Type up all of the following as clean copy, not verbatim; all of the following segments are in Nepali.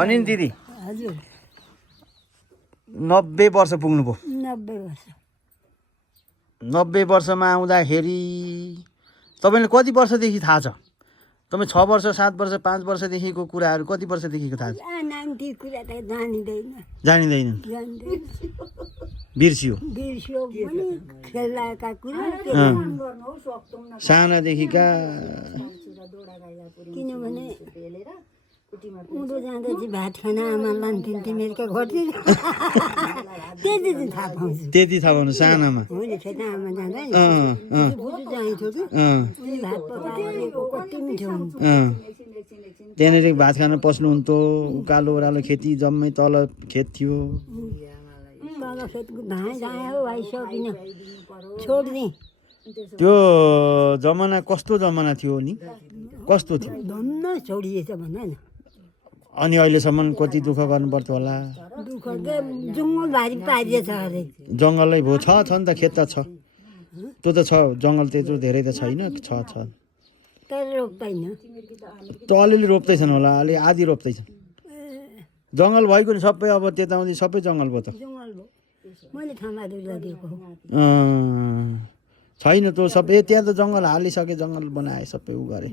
अनि दिदी हजुर 90 वर्ष पुग्नुभयो 90 वर्ष 90 वर्षमा आउँदाखेरि तपाईँले कति वर्षदेखि थाहा छ तपाईँ 6 वर्ष 7 वर्ष 5 वर्षदेखिको कुराहरू कति वर्षदेखिको थाहा छ नानी कुरा त जानिँदैन जानिँदैन बिर्सियो बिर्सियो पनि खेल्दाका कुरा सानादेखिका किनभने उँधो जाँदा चाहिँ भात खाना आमा लान्थ्यो तिमीहरूका घरतिर त्यति चाहिँ थाहा पाउँछु त्यति थाहा पाउनु सानामा हो नि खेत आमा जाँदा नि बुझु जाइथ्यो कि उनी भात पकाएको कति मिठो हुन्छ त्यहाँनिर भात खान पस्नुहुन्थ्यो उकालो ओह्रालो खेती जम्मै तल खेत थियो तल खेतको धाए धाए हो आइसकिन छोडिदिएँ त्यो जमाना कस्तो जमाना थियो नि कस्तो थियो धन्न छोडिएछ भन न अनि अहिलेसम्म कति दुःख गर्नु पर्थ्यो होला दुःख त जङ्गल भारी पारिएछ अरे जङ्गलै भयो छ नि त खेत त छ त्यो त छ जङ्गल त्यत्रो धेरै त छैन छ तर रोप्दैन त अलिअलि रोप्दैछन् होला अलि आधी रोप्दैछन् जङ्गल भएको नि सबै अब त्यता आउँदै सबै जङ्गल भयो त जङ्गल भयो मैले थमादुर लगेको छैन त्यो सबै त्यहाँ त जङ्गल हालिसके जङ्गल बनाए सबै उ गरे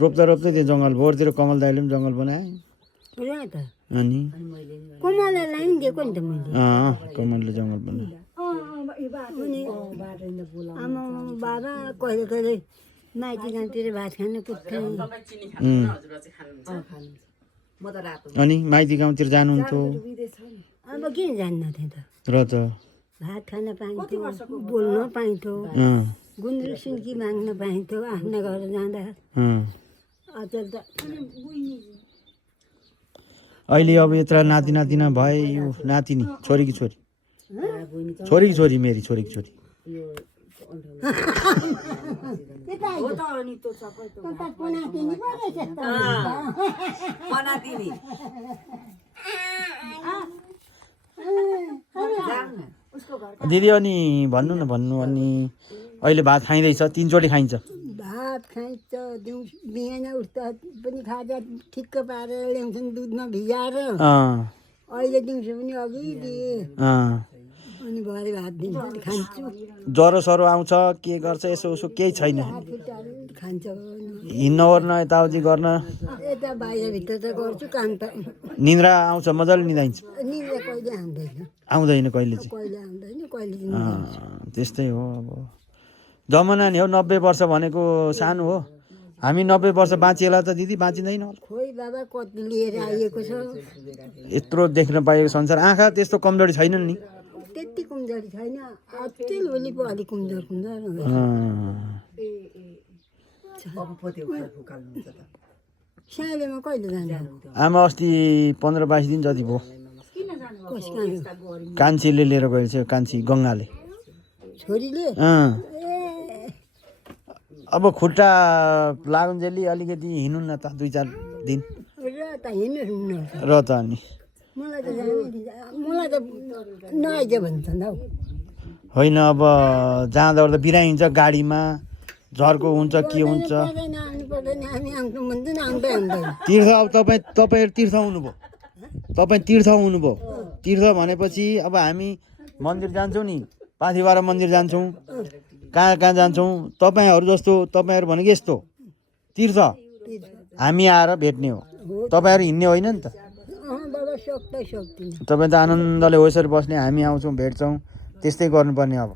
रोप्दा रोप्दै त्यो जङ्गल भोरतिर कमल दाइले पनि जङ्गल बनाए अनि कमललाई नि दिएको नि त मैले कमलले जङ्गल बनाए आमा बाबा कहिले कहिले माइती गाउँतिर भात खानु कुद्थ्यो अनि माइती गाउँतिर जानुहुन्थ्यो अब किन जान्न थियो त र त भात खान पाइन्थ्यो बोल्न पाइन्थ्यो गुन्द्रुक सिन्की माग्न पाइन्थ्यो आफ्नो घर जाँदा अचेल त अहिले अब यत्र नाति नातिना भए यो नातिनी छोरी कि छोरी छोरी कि छोरी मेरी छोरी कि छोरी दिदी अनि भन्नु न भन्नु अनि अहिले भात खाइँदैछ 3 चोटि खाइन्छ भात खाइन्छ बिहान उठ्दा पनि खाजा ठिक्क पारेर ल्याउँछन् दुधमा भिजाएर अहिले दिउँसो पनि अघि दिए अनि भरे भात दिन्छ खान्छु ज्वरो सरो आउँछ के गर्छ यसो उसो केही छैन खान्छ हिँड्न ओर्न यताउति गर्न यता बाहिरभित्र त गर्छु काम त निन्द्रा आउँछ मजाले निदाइन्छ निन्द्रा कहिले आउँदैन कहिले चाहिँ कहिले आउँदैन कहिले त्यस्तै हो अब जमाना नि हो 90 वर्ष भनेको सानो हो हामी 90 वर्ष बाँचिएला त दिदी बाँचिँदैन खोइ बाबा कति लिएर आइएको छ यत्रो देख्न पाएको संसार आँखा त्यस्तो कमजोरी छैनन् नि त्यति कमजोरी छैन अचेल भोलि पो अलिक कमजोर साइलेमा कहिले जान्छ आमा अस्ति 15-22 दिन जति भयो कान्छीले लिएर गएको थियो कान्छी गङ्गाले छोरीले अब खुट्टा लागुन्जेली अलिकति हिँड्नु न त 2-4 दिन र त अनि मलाई त नआइज भन्छ हौ होइन अब जाँदा ओर्दा बिराइन्छ गाडीमा झर्को हुन्छ के हुन्छ तीर्थ अब तपाईँ तीर्थ हुनुभयो तपाईँ तीर्थ हुनुभयो तीर्थ भनेपछि अब हामी मन्दिर जान्छौँ नि पाथिभरा मन्दिर जान्छौँ कहाँ कहाँ जान्छौँ तपाईँहरू जस्तो तपाईँहरू भनेको यस्तो तीर्थ हामी आएर भेट्ने हो तपाईँहरू हिँड्ने होइन नि त तपाईँ त आनन्दले होसरी बस्ने हामी आउँछौँ भेट्छौँ त्यस्तै गर्नुपर्ने अब